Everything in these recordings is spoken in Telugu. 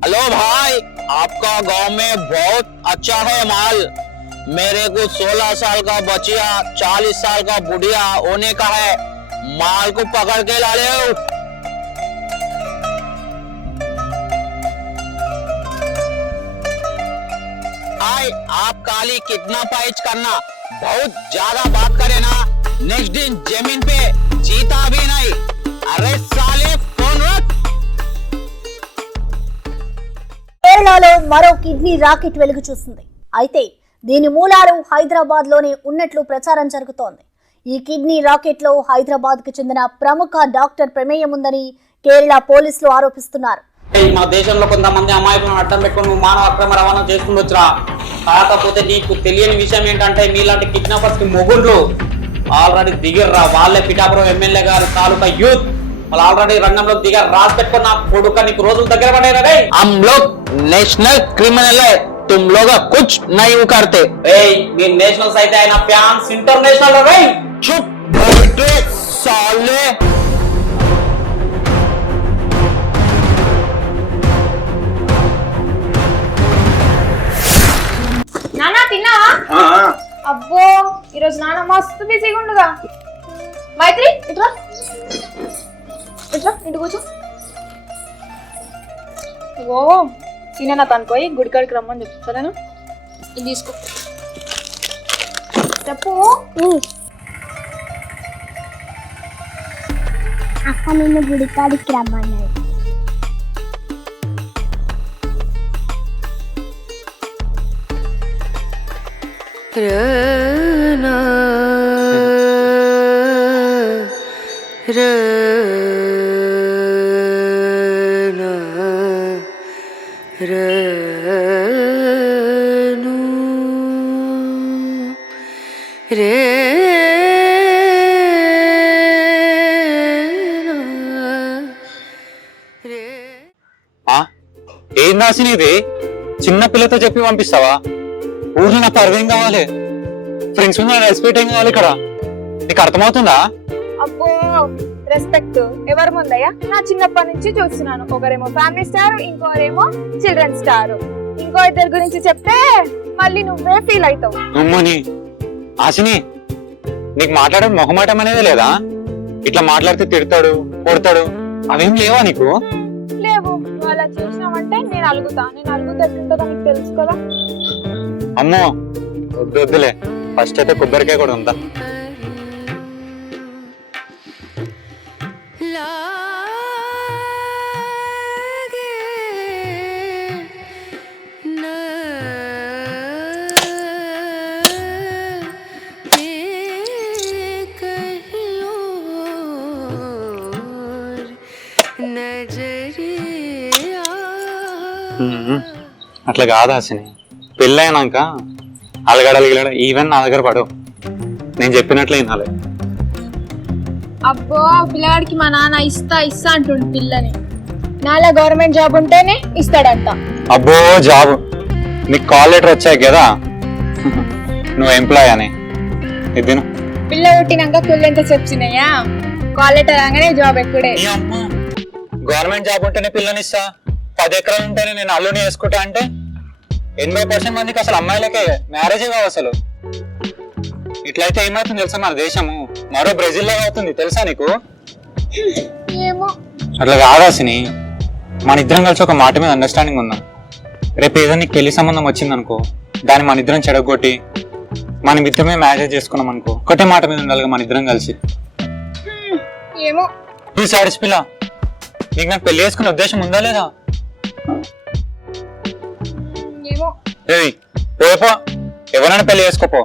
हेलो भाई, आपका गांव में बहुत अच्छा है माल। मेरे को 16 साल का बचिया 40 साल का बुढ़िया होने का है। माल को पकड़ के ला ले। भाई आप काली कितना पैच करना, बहुत ज्यादा बात करे ना, नेक्स्ट दिन जमीन पे जीता भी नहीं। अरे साले फोन रख। కేరళలో మరో కిడ్నీ రాకెట్ వెలుగు చూసింది. అయితే దీని మూలాలు హైదరాబాద్ లోనే ఉన్నట్లు ప్రచారం జరుగుతోంది. ఈ కిడ్నీ రాకెట్ లో హైదరాబాద్ కు చెందిన ప్రముఖ డాక్టర్ ప్రమేయం ఉందని కేరళ పోలీసులు ఆరోపిస్తున్నారు. మా దేశంలో కొంతమంది అమాయకులను అడ్డం పెట్టుకుని మానవ అక్రమ రవాణా చేసుకుంటొచ్చురా. కాకపోతే నీకు తెలియని విషయం ఏంటంటే మీలాంటి కిడ్నాపర్స్ కి మొగుళ్ళు ఆల్రెడీ దిగిర్రా. వాళ్ళే పిఠాపురం ఎమ్మెల్యే గారు తాలూకా యూత్ వాళ్ళు ఆల్రెడీ రంగంలో దిగారు. రాసి పెట్టుకుని నా కొడుకు నీకు రోజులు దగ్గర పడేరా. हम लोग नेशनल क्रिमिनल है, तुम लोग कुछ नहीं करते। మీరు నేషనల్స్ అయితే ఆయన ఫ్యాన్స్ ఇంటర్నేషనల్ రే. चुप बैठे साले। నానా తిన్నావా? అబ్బో ఈరోజు నాన్న మస్తు బిజీగా ఉండుగా. మైత్రి ఇట్రా ఇట్రా, ఇంటి కూర్చో. ఓ తిన్నా తనుకోయి గుడికాడికి రమ్మని చెప్పు, సరేనా? ఇది తీసుకో. చెప్పు. అక్క నిన్ను గుడికాడికి రమ్మన్నాడు. ఏం రాసిన ఇది? చిన్న పిల్లతో చెప్పి పంపిస్తావా? ఊర్లో నా పర్వేం కావాలి, ఫ్రెండ్స్ ముందు రెస్పెక్ట్ ఏం కావాలి ఇక్కడ? నీకు అర్థమవుతుందా? అబ్బో రెస్పెక్ట్ ఎవరి ముందయ్యా? నా చిన్నప్పటి నుంచి చూస్తున్నాను. ఒకరేమో ఫ్యామిలీ స్టార్, ఇంకోరేమో చిల్డ్రన్ స్టార్. ఇంకో ఇద్దరు గురించి చెప్తే మళ్ళీ నువ్వే ఫీల్ అవుతావు. అమ్మని ఆశని, నీకు మాట్లాడే మొహమాటం అనేది లేదా? ఇట్లా మాట్లాడితే తిడతాడు, కొడతాడు, అవేం లేవా నీకు? లేవు. నువ్వు అలా చేసినావంటే నేను అలుగుతా. నేను అలుగుతా ఎట్లుంటుందో నీకు తెలుసు కదా. అమ్మో వద్దు వద్దులే, ఫస్ట్ అయితే కొబ్బరికాయ కూడా ఉందా? అట్లా కాదు ఆశని, పెళ్ళైనాక అలగడలిగడ ఈవెన్ నా దగ్గర పడవు. నేను చెప్పినట్లే వినాలి. అబ్బో పిల్లాడికి మా నాన్న ఇస్తా అంటుండు పిల్లని. నాలా గవర్నమెంట్ జాబ్ ఉంటేనే ఇస్తాడంట. అబ్బో జాబ్, నీకు కాల్ లెటర్ వచ్చాయి కదా, నువ్వు ఎంప్లాయ్ అని. ఇది పిల్ల పుట్టినాక కుళ్ళెంత చెప్తున్నాయా? కాలేట రాగానే జాబ్ ఎక్కడే. గవర్నమెంట్ జాబ్ ఉంటేనే పిల్లనిస్తా, 10 ఎకరాలు ఉంటేనే నేను అల్లుని వేసుకుంటా అంటే 80% మందికి అసలు అమ్మాయిలకే మ్యారేజ్ కావు అసలు. ఇట్లయితే ఏమవుతుంది తెలుసా? మన దేశము మరో బ్రెజిల్ లాగా అవుతుంది తెలుసా నీకు? ఏమో. అట్లా కాదాసిని, మన ఇద్దరం కలిసి ఒక మాట మీద అండర్స్టాండింగ్ ఉందాం. రేపు ఏదైనా నీకు పెళ్లి సంబంధం వచ్చింది అనుకో, దాన్ని మన ఇద్దరం చెడగొట్టి మన ఇద్దరమే మ్యారేజ్ చేసుకున్నాం అనుకో, ఒకటే మాట మీద ఉండాలిగా మన ఇద్దరం కలిసి. ఏమో. ఈ సాడిస్ పిల్ల, నీకు నాకు పెళ్లి చేసుకునే ఉద్దేశం ఉందా లేదా? రేపో ఎవరైనా పెళ్లి చేసుకోపో,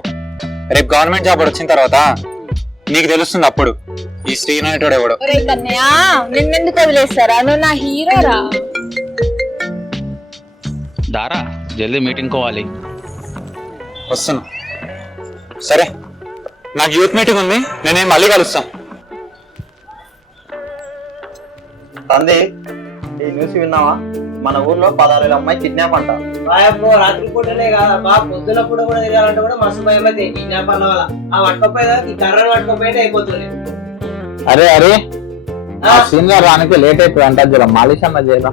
రేపు గవర్నమెంట్ జాబ్ వచ్చిన తర్వాత నీకు తెలుస్తుంది అప్పుడు ఈ శ్రీనాయుడు ఎవడో. నిన్నెందుకు వదిలేస్తారా? నువ్వు నా హీరోరా. దారా జల్దీ మీటింగ్ కోవాలి. వస్తున్నా. సరే, నాకు యూత్ మీటింగ్ ఉంది, నేనేం మళ్ళీ కలుస్తాను. తంది ఈ న్యూస్ విన్నావా? మన ఊర్లో 16 అమ్మాయి కిడ్నాప్ అంట. రాత్రి పూటలే కాదబ్బా, పొద్దున పూట కూడా తిరగాలంటే కూడా మస్తు భయం అయితే కిడ్నాపర్ల వల్ల. ఆ పట్టుకోపోయేదా ఈ కర్రను పట్టుకోపోయితే అయిపోతుంది. అరే సీనియర్ రానికి లేట్ అయిపోయి అంట, జర మాలిష్ అన్న చేయరా.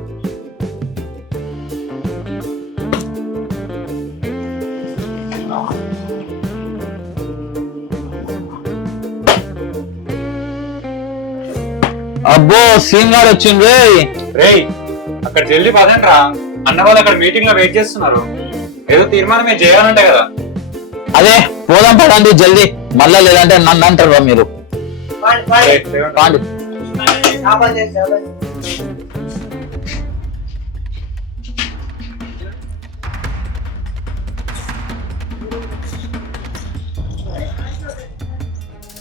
అబ్బో సీన్ గారు వచ్చింది. రేయ్ అక్కడ జల్దీ పదండ్రా, అన్న వాళ్ళు అక్కడ మీటింగ్ లో వెయిట్ చేస్తున్నారు. ఏదో తీర్మానం మేము చేయాలంటే కదా. అదే పోదాం పడండి జల్దీ, మళ్ళా లేదంటే నన్ను అంటారు మీరు. పాండి.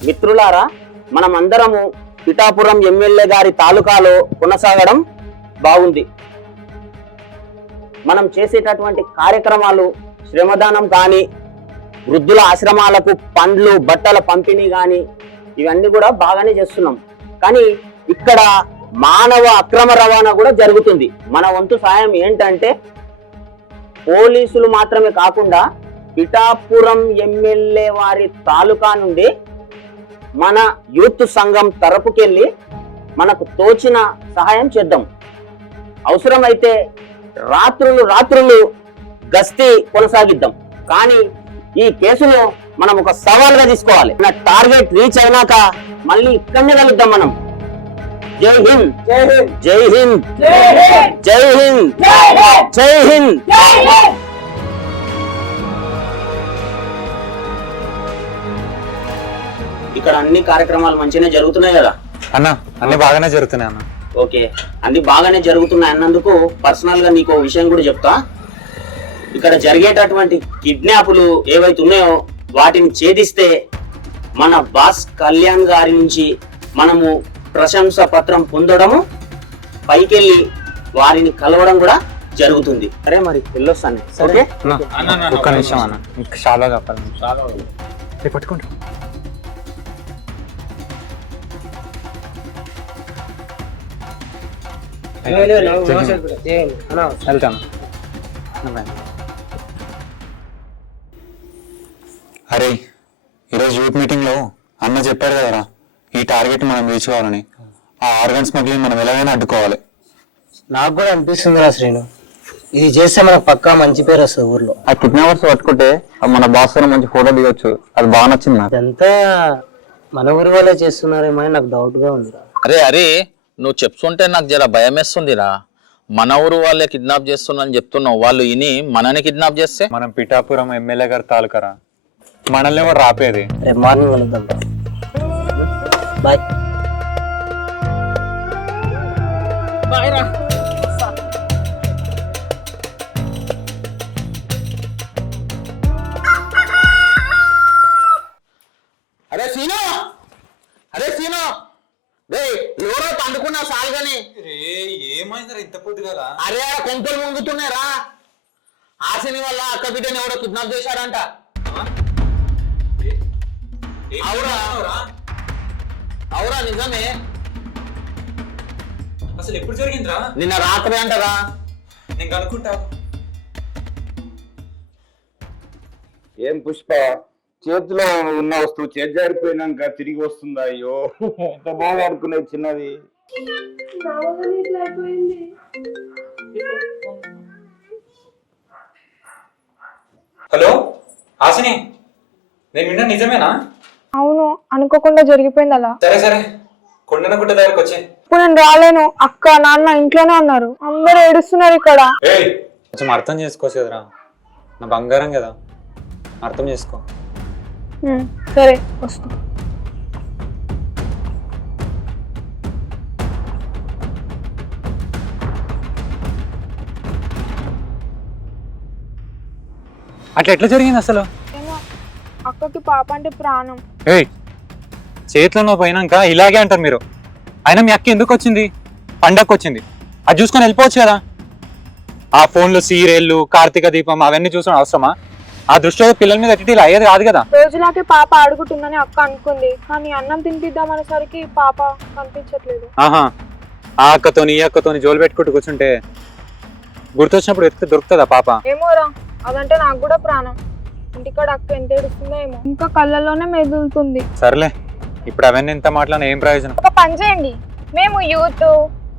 మిత్రులారా, మనం అందరము పిఠాపురం ఎమ్మెల్యే గారి తాలూకాలో కొనసాగడం బాగుంది. మనం చేసేటటువంటి కార్యక్రమాలు, శ్రమదానం కానీ, వృద్ధుల ఆశ్రమాలకు పండ్లు బట్టల పంపిణీ కానీ, ఇవన్నీ కూడా బాగానే చేస్తున్నాం. కానీ ఇక్కడ మానవ అక్రమ రవాణా కూడా జరుగుతుంది. మన వంతు సాయం ఏంటంటే పోలీసులు మాత్రమే కాకుండా పిఠాపురం ఎమ్మెల్యే వారి తాలూకా నుండి మన యూత్ సంఘం తరపుకెళ్ళి మనకు తోచిన సహాయం చేద్దాం. అవసరమైతే రాత్రులు గస్తీ కొనసాగిద్దాం. కానీ ఈ కేసును మనం ఒక సవాల్గా తీసుకోవాలి. మన టార్గెట్ రీచ్ అయినాక మళ్ళీ ఇక్కడనే కలుద్దాం మనం. జై హింద్, జై హింద్, జై హింద్, జై హింద్, జై హింద్. ఇక్కడ అన్ని కార్యక్రమాలు మంచిగానే జరుగుతున్నాయి కదా అన్న? అన్ని బాగానే జరుగుతున్నాయి అన్న. ఓకే, అన్ని బాగానే జరుగుతున్నాయి అన్నందుకు పర్సనల్ గా నీకు విషయం కూడా చెప్తా. ఇక్కడ జరిగేటటువంటి కిడ్నాపులు ఏవైతే ఉన్నాయో వాటిని ఛేదిస్తే మన బాస్ కళ్యాణ్ గారి నుంచి మనము ప్రశంస పత్రం పొందడము, పైకెళ్ళి వారిని కలవడం కూడా జరుగుతుంది. సరే మరి వెళ్ళొస్తాను. ఓకే, ఒక్క నిమిషం అన్న, ఇంకా చాలా చెప్పాలి. పట్టుకుంటా. వెళ్తాను. అరే ఈరోజు యూత్ మీటింగ్ లో అన్న చెప్పాడు కదరా, ఈ టార్గెట్ మనం రీచ్ కావాలని. ఆ ఆర్గన్ స్మగ్లింగ్ మనం ఎలాగైనా అడ్డుకోవాలి. నాకు కూడా అనిపిస్తుంది రా శ్రీను, ఇది చేస్తే మనకు పక్కా మంచి పేరు వస్తుంది ఊర్లో. ఆ కిడ్నాపర్స్ పట్టుకుంటే మన బాస్ మంచి ఫోటో దిగొచ్చు. అది బాగా నచ్చింది నాకు. ఇదంతా మన ఊరి వాళ్ళే చేస్తున్నారేమో అని నాకు డౌట్ గా ఉందిరా. అరే నువ్వు చెప్తుంటే నాకు జర భయం వేస్తుందిరా. మన ఊరు వాళ్ళే కిడ్నాప్ చేస్తున్నారని చెప్తున్నావు, వాళ్ళు ఇని మనని కిడ్నాప్ చేస్తే? మనం పిఠాపురం ఎమ్మెల్యే గారి తాలూకరా, మనల్ని కూడా రాపేది. రేపు మార్నింగ్ కలుద్దాం. బాయ్. అరే సీను ఎవరో పండుకున్నా సాల్గాని. ఏమైందిరా ఇంత పొద్దుగా? అరే కొంపలు ముంగుతున్నారా, ఆశని వల్ల అక్క బిడ్డని ఎవడో కిడ్నాప్ చేశాడంట. అవురా నిజమే. అసలు ఎప్పుడు జరిగిందిరా? నిన్న రాత్రి అంటారా. నేను కనుక్కుంటా. ఏం పుష్ప, చేతిలో ఉన్న వస్తువు చేతి జారిపోయినాక తిరిగి వస్తుందా? అయ్యో ఎంత బాగా ఆడుకునేది చిన్నది. హలో హాసిని, నేను విన్నా నిజమేనా? అవును, అనుకోకుండా జరిగిపోయింది అలా. సరే కొండనగుట్ట దగ్గరకు వచ్చే. ఇప్పుడు నేను రాలేను, అక్క నాన్న ఇంట్లోనే ఉన్నారు, అందరూ ఏడుస్తున్నారు ఇక్కడ. కొంచెం అర్థం చేసుకోవచ్చు కదరా, నా బంగారం కదా, అర్థం చేసుకో. సరే వస్తా. అట్లా ఎట్లా జరిగింది అసలు? ఏమో, అక్కకి పాప అంటే ప్రాణం. చేతిలో పోయినాక ఇలాగే అంటారు మీరు. అయినా మీ అక్క ఎందుకు వచ్చింది? పండగకు వచ్చింది, అది చూసుకొని వెళ్ళిపోవచ్చు కదా. ఆ ఫోన్లో సీరియళ్ళు, కార్తీక దీపం అవన్నీ చూసిన అవసరమా? ఆ దృష్టిలో పిల్లల మీద అట్లా అయ్యేది కాదు కదా. రోజులాగే పాప అడుగుతుందని అక్క అనుకుంది, కానీ అన్నం తినిపిద్దామనేసరికి పాప కనిపించట్లేదు. ఆహా, ఆ అక్కతోని ఈ అక్కతోని జోలు పెట్టుకుంటూ కూర్చుంటే గుర్తొచ్చినప్పుడు వెతికితే దొరుకుతుందా పాప? ఏమోరా, అదంటే నాకు కూడా ప్రాణం. ఇంటికాడ అక్క ఎంత ఏడుస్తుందో ఏమో, ఇంకా కళ్ళల్లోనే మెదులుతుంది. సర్లే, ఇప్పుడు అవన్నీ ఎంత మాట్లాడినా ఏం ప్రయోజనం? ఒక పని చేయండి, మేము యూత్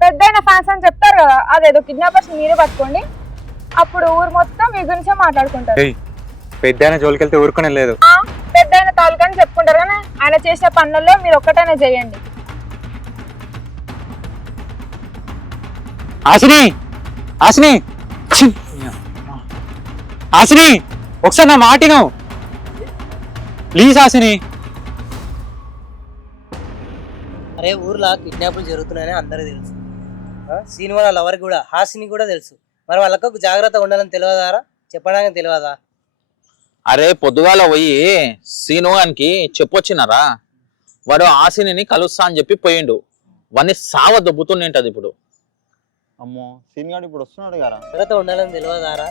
పెద్దయిన ఫ్యాన్స్ అని చెప్తారు కదా, అదేదో కిడ్నాపర్స్ మీరే పట్టుకోండి, అప్పుడు ఊరు మొత్తం మీ గురించే మాట్లాడుకుంటారు. పెద్ద జోలికెళ్తే ఊరుకునే లేదు. పెద్దయిన తాలూకా అని చెప్పుకుంటారు, కానీ ఆయన చేసిన పనుల్లో మీరు ఒక్కటైనా చేయండి. హాసిని హాసిని ఛీ! హాసిని ఒకసారి నా మాటిను ప్లీజ్ హాసిని. అరే ఊర్లో కిడ్నాపులు జరుగుతున్నాయని అందరికీ తెలుసు. సీన్ వాళ్ళ లవర్కి కూడా హాసిని కూడా తెలుసు. మరి వాళ్ళకు జాగ్రత్తగా ఉండాలని తెలియదారా? చెప్పడానికి తెలియదా? అరే పొద్దుగాల పోయి సీనుగానికి చెప్పొచ్చినారా, వాడు ఆసిని కలుస్తా అని చెప్పి పోయిండు. వాడిని సావ దొబ్బుతుంటది ఇప్పుడు. అమ్మో సీన్ గాడు ఇప్పుడు వస్తున్నాడు కదా. జాగ్రత్త ఉండాలని తెలియదారా?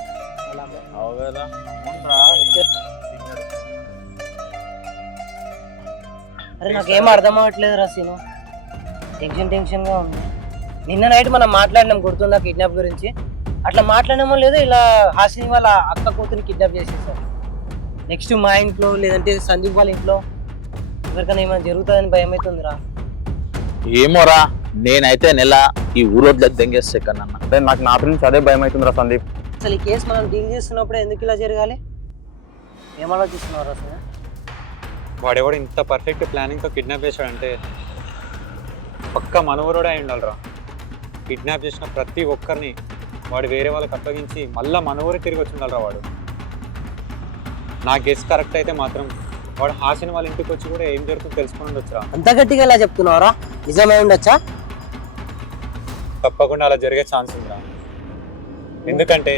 అరే నాకేం అర్థం అవ్వట్లేదు రా సీను, టెన్షన్ గా ఉంది. నిన్న నైట్ మనం మాట్లాడినాం గుర్తుందా కిడ్నాప్ గురించి? అట్లా మాట్లాడమో లేదో ఇలా హాసిని వాళ్ళ అక్క కూతురిని కిడ్నాప్ చేసేసారు. నెక్స్ట్ మా ఇంట్లో లేదంటే సందీప్ వాళ్ళ ఇంట్లో ఎవరికైనా ఏమైనా జరుగుతుందని భయం అవుతుందిరా. ఏమోరా, నేనైతే నెల ఈ ఊరోడ్లకు దెంగేస్తే కన్నా. అంటే నాకు నా నుంచి అదే భయం అవుతుందిరా సందీప్. అసలు ఈ కేసు మనం డీల్ చేస్తున్నప్పుడు ఎందుకు ఇలా జరగాలి? ఏమాలోచిస్తున్నారు అసలు? వాడెవడు ఇంత పర్ఫెక్ట్ ప్లానింగ్తో కిడ్నాప్ చేశాడంటే పక్క మనవరోడే అయి ఉండాలిరా. కిడ్నాప్ చేసిన ప్రతి ఒక్కరిని వాడు వేరే వాళ్ళకి అప్పగించి మళ్ళీ మనవరే తిరిగి వచ్చి ఉండాలిరా వాడు. నా గెస్ కరెక్ట్ అయితే మాత్రం వాడు హాసిని వాళ్ళ ఇంటికి వచ్చి కూడా ఏం జరుగుతుందో తెలుసుకుని ఉండొచ్చురా. అంత గట్టిగా ఇలా చెప్తున్నావురా? నిజమై ఉండొచ్చా? తప్పకుండా అలా జరిగే ఛాన్స్ ఉందిరా. ఎందుకంటే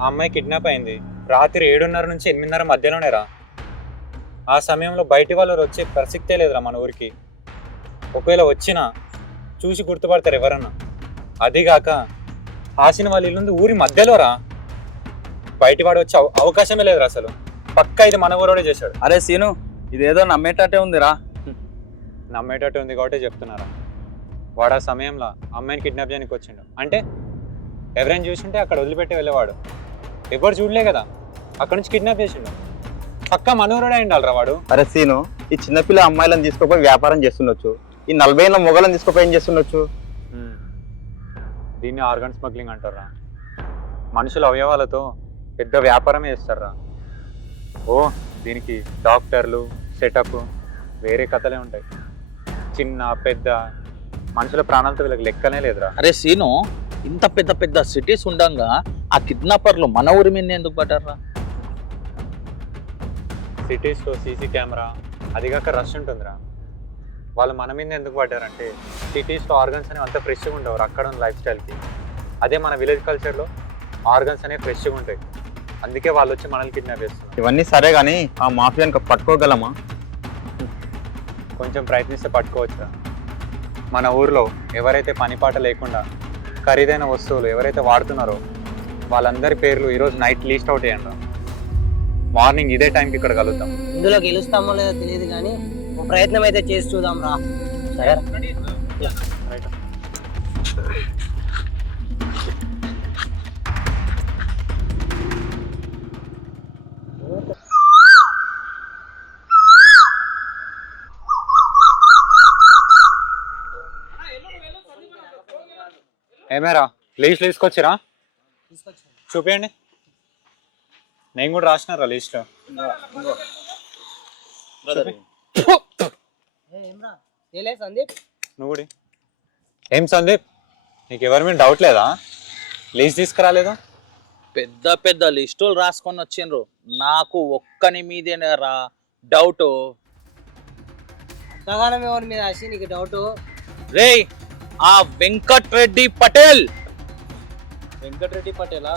ఆ అమ్మాయి కిడ్నాప్ అయింది రాత్రి 7:30 నుంచి 8:30 మధ్యలోనే రా. ఆ సమయంలో బయటి వాళ్ళు వచ్చే ప్రసక్తే లేదురా మన ఊరికి. ఒకవేళ వచ్చినా చూసి గుర్తుపడతారు ఎవరన్నా. అదిగాక హాసిని వాళ్ళ ఇల్లు ఊరి మధ్యలో రా. బయటి వాడు వచ్చే అవకాశమే లేదురా అసలు. పక్కా ఇది మన ఊరోడే చేశాడు. అరే సీను ఇదేదో నమ్మేటట్టే ఉందిరా. నమ్మేటట్టు ఉంది కాబట్టి చెప్తున్నారా. వాడు ఆ సమయంలో అమ్మాయిని కిడ్నాప్ చేయడానికి వచ్చిండు అంటే ఎవరైనా చూసింటే అక్కడ వదిలిపెట్టి వెళ్ళేవాడు. ఎవరు చూడలే కదా, అక్కడ నుంచి కిడ్నాప్ చేసిండు. పక్కా మనూరుడే ఉండాలిరా వాడు. అరే సీను ఈ చిన్నపిల్ల అమ్మాయిలను తీసుకుపోయి వ్యాపారం చేస్తుండొచ్చు. ఈ 40 ఏళ్ళ మొగలను తీసుకుపోయి ఏం చేస్తుండొచ్చు? దీన్ని ఆర్గన్ స్మగ్లింగ్ అంటారా. మనుషుల అవయవాలతో పెద్ద వ్యాపారమే చేస్తారా. ఓ దీనికి డాక్టర్లు సెటప్ వేరే కథలే ఉంటాయి. చిన్న పెద్ద మనుషుల ప్రాణాలతో వీళ్ళకి లెక్కనే లేదురా. అరే సీను, ఇంత పెద్ద పెద్ద సిటీస్ ఉండగా ఆ కిడ్నాపర్లు మన ఊరి మీద ఎందుకు పడ్డారా? సిటీస్లో సీసీ కెమెరా అదిగాక రష్ ఉంటుందిరా. వాళ్ళు మన మీద ఎందుకు పడ్డారంటే సిటీస్లో ఆర్గన్స్ అనేవి అంత ఫ్రెష్గా ఉండవు అక్కడ ఉన్న లైఫ్ స్టైల్కి. అదే మన విలేజ్ కల్చర్లో ఆర్గన్స్ అనేవి ఫ్రెష్గా ఉంటాయి. అందుకే వాళ్ళు వచ్చి మనల్ని కిడ్నాప్ చేస్తున్నారు. ఇవన్నీ సరే కానీ ఆ మాఫియాని పట్టుకోగలమా? కొంచెం ప్రయత్నిస్తే పట్టుకోవచ్చురా. మన ఊర్లో ఎవరైతే పనిపాట లేకుండా ఖరీదైన వస్తువులు ఎవరైతే వాడుతున్నారో వాళ్ళందరి పేర్లు ఈరోజు నైట్ లీస్ట్ అవుట్ చేయండి. మార్నింగ్ ఇదే టైంకి ఇక్కడ కలుద్దాం. ఇందులో గెలుస్తామో లేదో తెలియదు కానీ ఒక ప్రయత్నం అయితే చేసి చూద్దాం రా. సరే రైట్. ఏమేరా లీస్ట్ తీసుకొచ్చిరా? చూపించండి. నేను కూడా రాసినారా లిస్ట్. సందీప్ నువ్వు కూడా ఏం సందీప్, నీకు ఎవరి మీద డౌట్ లేదా? లీస్ట్ తీసుకురాలేదు? పెద్ద పెద్ద లిస్టులు రాసుకొని వచ్చిండ్రు, నాకు ఒక్కని మీదేనే రా డౌట్. అంతగానం ఎవరి మీద ఆశ నీకు డౌట్? రే ఆ వెంకట్రెడ్డి పటేల్. వెంకటరెడ్డి పటేలా?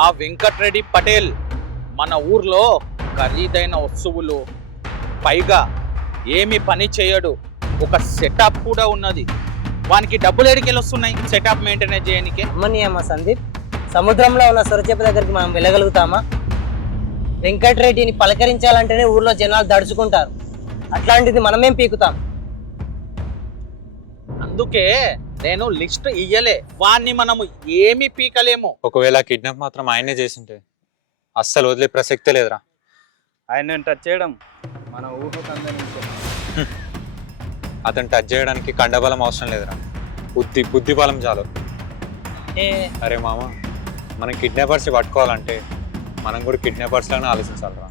ఆ వెంకట్రెడ్డి పటేల్ మన ఊర్లో ఖరీదైన వస్తువులు, పైగా ఏమి పని చేయడు, ఒక సెటప్ కూడా ఉన్నది. వానికి డబ్బులు ఎడికెళ్ళి వస్తున్నాయి సెటప్ మెయింటైన్ చేయడానికి. అమ్మని అమ్మ సందీప్, సముద్రంలో ఉన్న సొరచేప దగ్గరికి మనం వెళ్ళగలుగుతామా? వెంకటరెడ్డిని పలకరించాలంటేనే ఊర్లో జనాలు దడుచుకుంటారు. అట్లాంటిది మనమేం పీకుతాం? అందుకే నేను లిస్ట్ ఇయ్యలే, వాన్ని మనము ఏమి పీకలేము. ఒకవేళ కిడ్నాప్ మాత్రం ఆయనే చేసింటే అస్సలు వదిలే ప్రసక్తే లేదురా. ఆయన టచ్ చేయడం మన ఊహకు అందని అతను టచ్ చేయడానికి కండబలం అవసరం లేదురా, బుద్ధి బలం చాలు. అరే మామ, మనం కిడ్నాపర్స్ పట్టుకోవాలంటే మనం కూడా కిడ్నాపర్స్ లాగానే ఆలోచించాలిరా.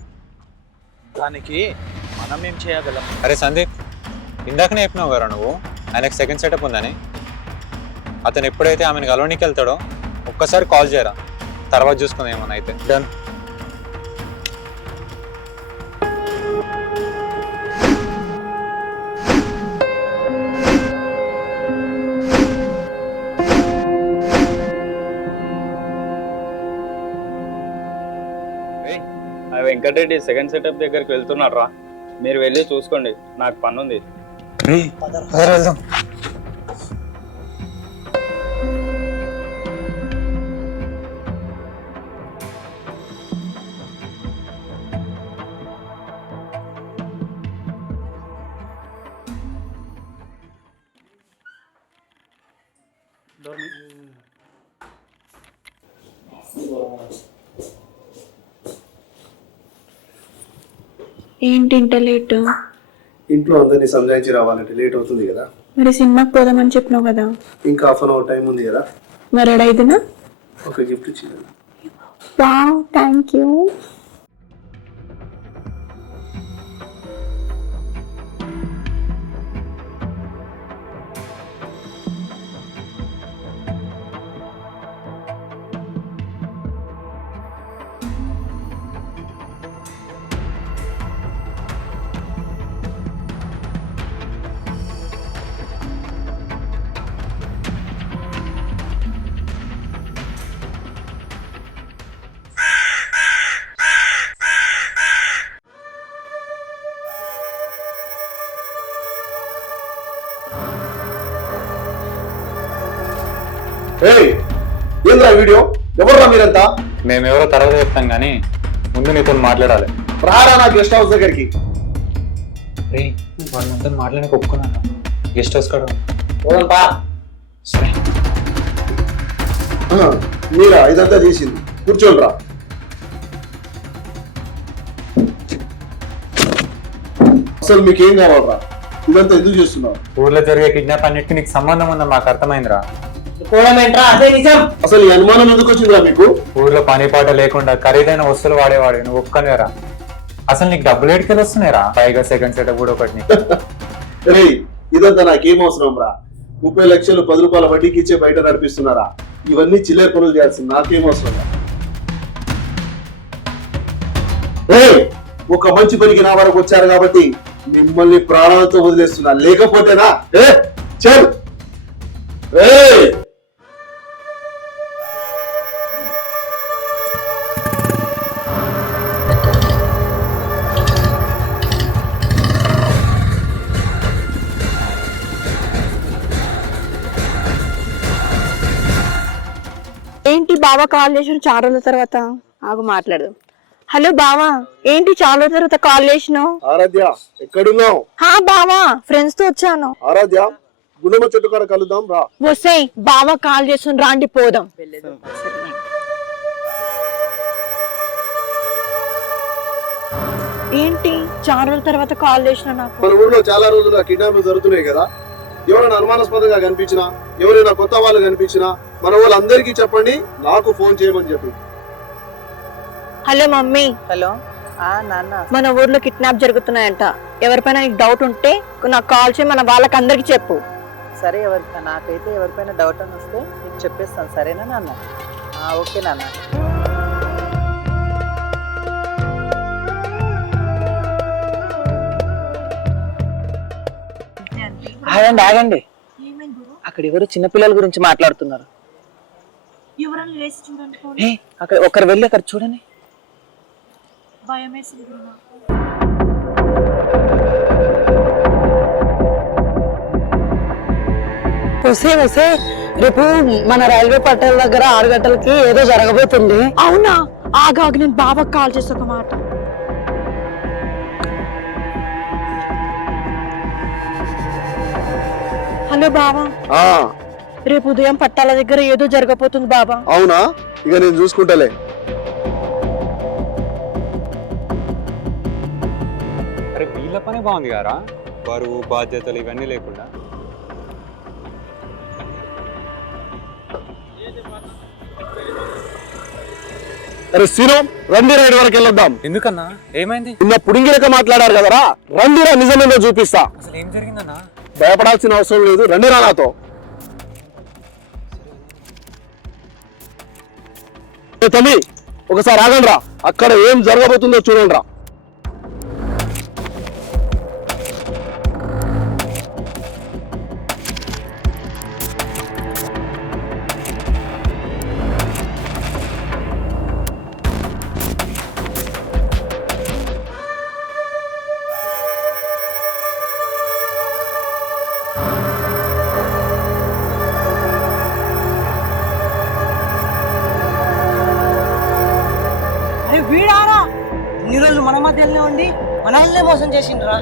దానికి మనం ఏం చేయగలం? అరే సందీప్, ఇందాకనే చెప్పినావు కదా నువ్వు ఆయనకు సెకండ్ సెటప్ ఉందని. అతను ఎప్పుడైతే ఆమెను కలవడానికి వెళ్తాడో ఒక్కసారి కాల్ చేయరా, తర్వాత చూసుకుందాం ఏమన్నా అయితే. డన్. వెంకటరెడ్డి సెకండ్ సెటప్ దగ్గరికి వెళ్తున్నాడు రా, మీరు వెళ్ళి చూసుకోండి, నాకు పని ఉంది. ఏంటి ఇంత లేట్? ఇంట్లో అందరినీ సంజాయించి రావాలంటే లేట్ అవుతుంది కదా. మరి సినిమాకి పోదామని చెప్పినావు కదా. ఇంకా హాఫ్ అన్ అవర్ టైం ఉంది కదా. మరి ఎడైదునా? ఒక గిఫ్ట్ ఇచ్చింది. Wow, thank you. ఏంద్రా వీడియో? ఎవర్రా మీరంతా? మేమెవరో తర్వాత చెప్తాం కానీ ముందు నీతో మాట్లాడాలి. రారా నా గెస్ట్ హౌస్ దగ్గరికి. రే, వాళ్ళంతా మాట్లాడడానికి ఒప్పుకున్నాను. గెస్ట్ హౌస్ కాడ పోదంపా. సరే. మీరా ఇదంతా చేసింది? కూర్చోండి రా. అసలు మీకేం కావాలరా? ఇదంతా ఎందుకు చేస్తున్నావు? ఊర్లో జరిగే కిడ్నాప్ అన్నిటికీ నీకు సంబంధం ఉందా మాకు అర్థమైందిరా. అదే నిజం. అసలు ఈ అనుమానం ఎందుకు వచ్చిందిరా మీకు? ఊర్లో పని పాట లేకుండా ఖరీదైన వస్తువులు వాడేవాడు నువ్వు ఒక్కనేరా. అసలు నీకు డబ్బులు ఎటుకెళ్ళి వస్తున్నాయిరా? పైగా సెకండ్ సెటప్ కూడా ఒకటి. రే, ఇదంతా నాకేం అవసరం రా? 30 లక్షలు 10 రూపాయల వడ్డీకి ఇచ్చే బయట నడిపిస్తున్నారా? ఇవన్నీ చిల్లర పనులు చేయాల్సింది నాకేం అవసరం రా? ఒక మంచి పనికి నా వరకు వచ్చారు కాబట్టి మిమ్మల్ని ప్రాణాలతో వదిలేస్తున్నా, లేకపోతేనా చల్. ఏంటి బావా కాల్ చేసిన చాలా రోజుల తర్వాత? ఆగు మాట్లాడదు. హలో బావా, ఏంటి చాలా రోజుల తర్వాత కాల్ చేసినావు? ఆరాధ్య, ఎక్కడున్నావు? హా బావా, ఫ్రెండ్స్ తో వచ్చాను. ఆరాధ్య, గుణమ చెట్టు కాడ కలుద్దాం రా. వస్తే బావా కాల్ చేస్తున్న, రాండి పోదాం. ఏంటి చాలా రోజుల తర్వాత కాల్ చేసిన? నాకు మన ఊర్లో చాలా రోజులుగా కిడ్నాప్ జరుగుతున్నాయి కదా. ఎవరైనా అనుమానాస్పదంగా కనిపించినా, ఎవరైనా కొత్త వాళ్ళు కనిపించినా మన వాళ్ళందరికీ చెప్పండి, నాకు ఫోన్ చేయమని చెప్పి. Hello mummy. హలో నాన్న. మన ఊర్లో కిడ్నాప్ జరుగుతున్నాయంట. ఎవరిపైన నీకు డౌట్ ఉంటే నాకు కాల్ చేయి, మన వాళ్ళకి అందరికి చెప్పు. సరే, నాకైతే ఎవరిపైన డౌట్ అని వస్తే నీకు చెప్పేస్తాను. సరేనా నాన్న? ఓకే నాన్న. ఆగండి ఆగండి, అక్కడ ఎవరు చిన్నపిల్లల గురించి మాట్లాడుతున్నారు. అక్కడ ఒకరు వెళ్ళి అక్కడ చూడండి. వస్తే వస్తే రేపు మన రైల్వే పట్టాల దగ్గర 6 గంటలకి ఏదో జరగబోతుంది. అవునా? ఆగాగు, నేను బాబాకి కాల్ చేసి ఒక మాట. హలో బాబా, రేపు ఉదయం పట్టాల దగ్గర ఏదో జరగబోతుంది బాబా. అవునా? ఇక నేను చూసుకుంటాలే. బాగానే బాగుంది కదా బరువు బాధ్యతలు ఇవన్నీ లేకుండా. అరే సీను, రండి రైడ్ వరకు వెళ్ళొద్దాం. ఎందుకన్నా ఏమైంది? నిన్న పుడింగిరక మాట్లాడారు కదరా, రండిరా నిజమేదో చూపిస్తా. అసలు ఏం జరిగిందన్నా? భయపడాల్సిన అవసరం లేదు, రండిరా నాతో. తమ్మి ఒకసారి ఆగండి రా, అక్కడ ఏం జరగబోతుందో చూడండి రా. అరే వీడారా, ఇన్ని రోజులు మన మధ్యలోనే ఉండి మనల్నే మోసం చేసిండ్రా.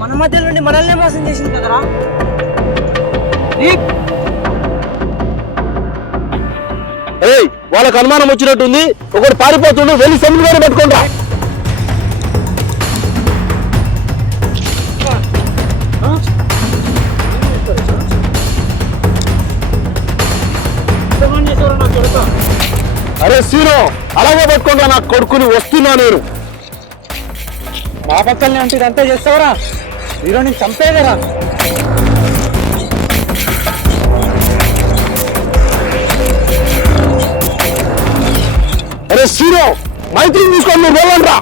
మన మధ్యలో నుండి మనల్నే మోసం చేసింది కదరా. ఏయ్, వాళ్ళకి అనుమానం వచ్చినట్టుంది, ఒకటి పారిపోతుండు, వెళ్ళి సముద్రాన్ని పెట్టుకుంటా. అరే సీను, అలాగే పెట్టుకుంటా, నా కొడుకుని వస్తున్నా నేను. మా పక్కనే అంటే ఇదంతా చేస్తావరా? హీరో నేను చంపేదరా? అరే సీను, మైత్రిని తీసుకొని మీరు వెళ్ళండి రా.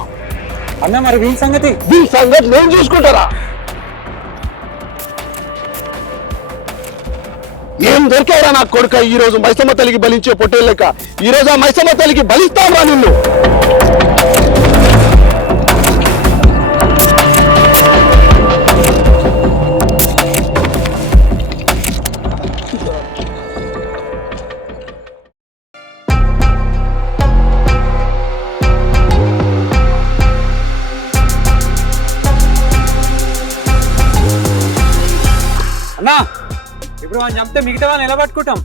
అన్న మరి వీని సంగతి? దీని సంగతి నేను చూసుకుంటారా? ఏం దొరికారా నా కొడుక ఈ రోజు మైసమ్మ తల్లికి బలించే పొట్టేలు లెక్క. ఈ రోజు ఆ మైసమ్మ తల్లికి బలిస్తావా నిన్ను? అన్నా ఇప్పుడు మనం చంపితే మిగతా వాళ్ళని ఎలా పట్టుకుంటాం?